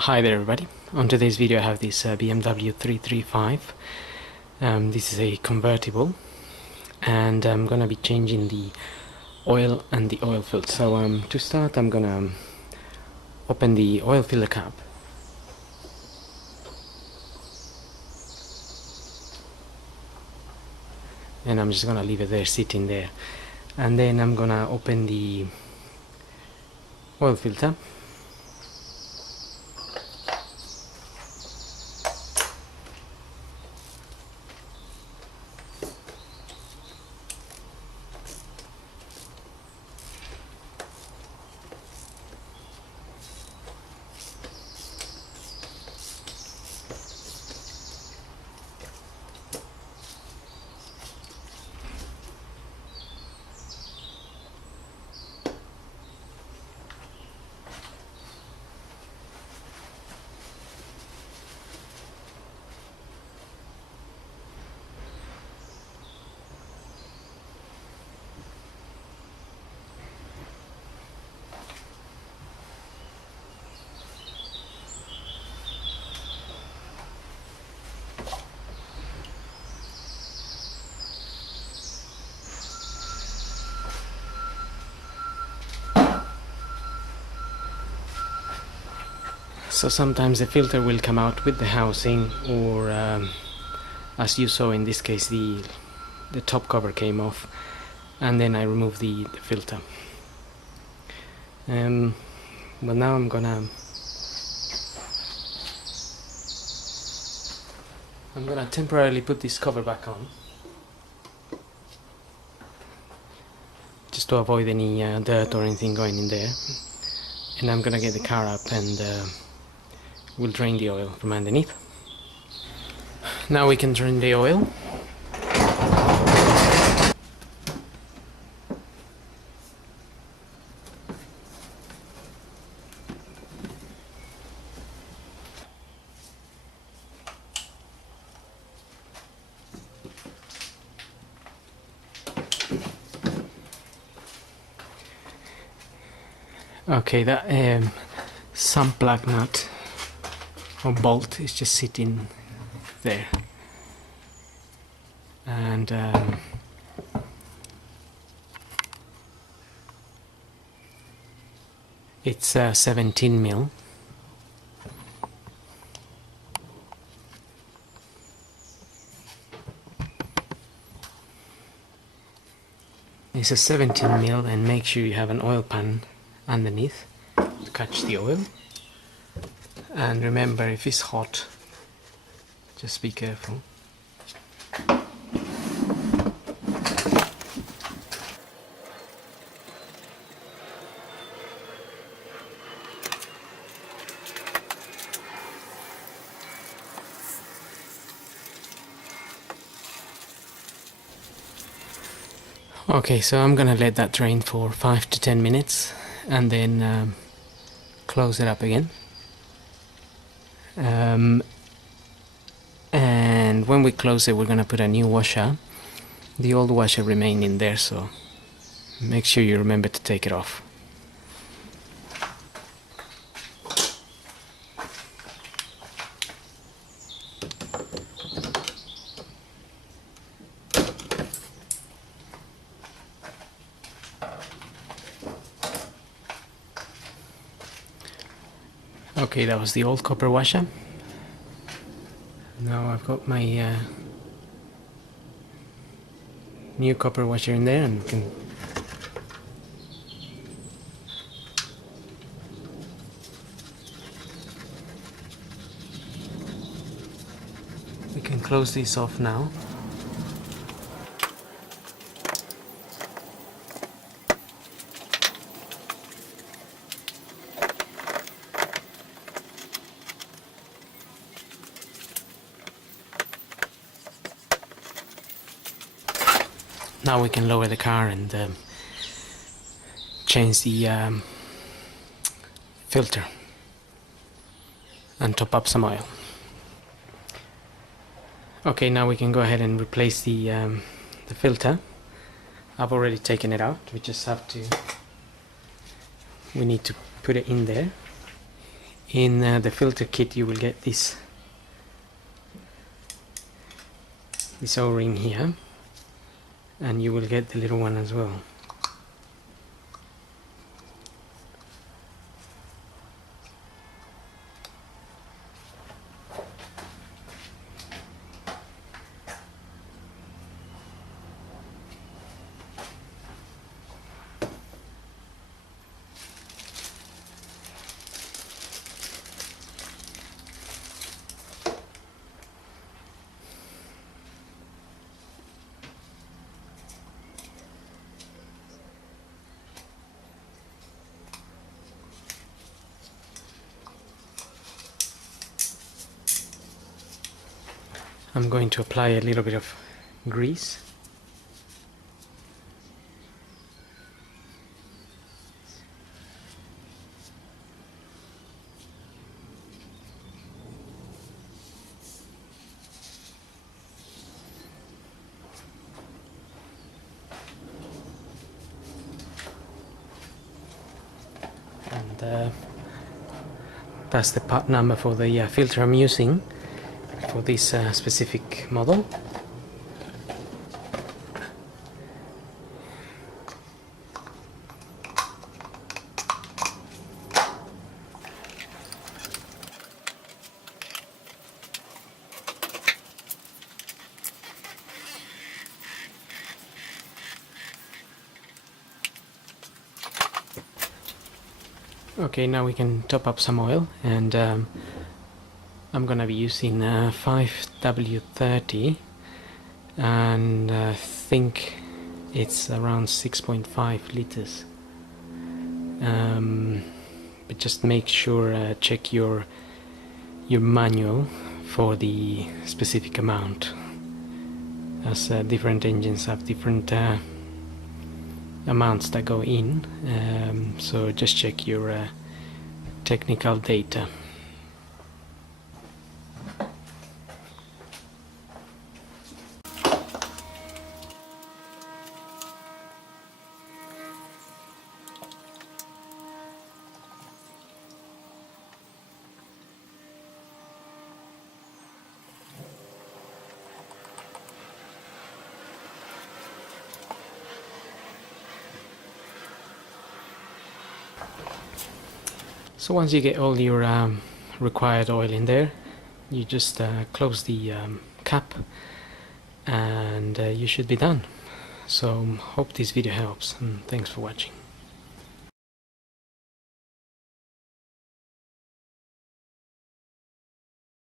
Hi there everybody. On today's video I have this BMW 335. This is a convertible and I'm gonna be changing the oil and the oil filter. So to start I'm gonna open the oil filter cap. And I'm just gonna leave it there, sitting there. And then I'm gonna open the oil filter. So sometimes the filter will come out with the housing, or as you saw in this case, the top cover came off, and then I removed the filter. But now I'm gonna temporarily put this cover back on, just to avoid any dirt or anything going in there. And I'm gonna get the car up and we'll drain the oil from underneath. Now we can drain the oil. Okay, that some plug nut or bolt is just sitting there, and it's 17 mil. It's a 17 mil, and make sure you have an oil pan underneath to catch the oil. And remember, if it's hot, just be careful. Okay, so I'm gonna let that drain for 5 to 10 minutes and then close it up again. And when we close it, we're gonna put a new washer. The old washer remained in there, so make sure you remember to take it off. Okay, that was the old copper washer. Now I've got my new copper washer in there, and we can close this off now. Now we can lower the car and change the filter and top up some oil. Okay, now we can go ahead and replace the filter. I've already taken it out. We need to put it in there. in the filter kit you will get this O-ring here, and you will get the little one as well. I'm going to apply a little bit of grease. And that's the part number for the filter I'm using for this specific model. Okay, now we can top up some oil, and I'm gonna be using 5W30, and I think it's around 6.5 liters. But just make sure, check your manual for the specific amount, as different engines have different amounts that go in, so just check your technical data. So once you get all your required oil in there, you just close the cap, and you should be done. So hope this video helps, and thanks for watching.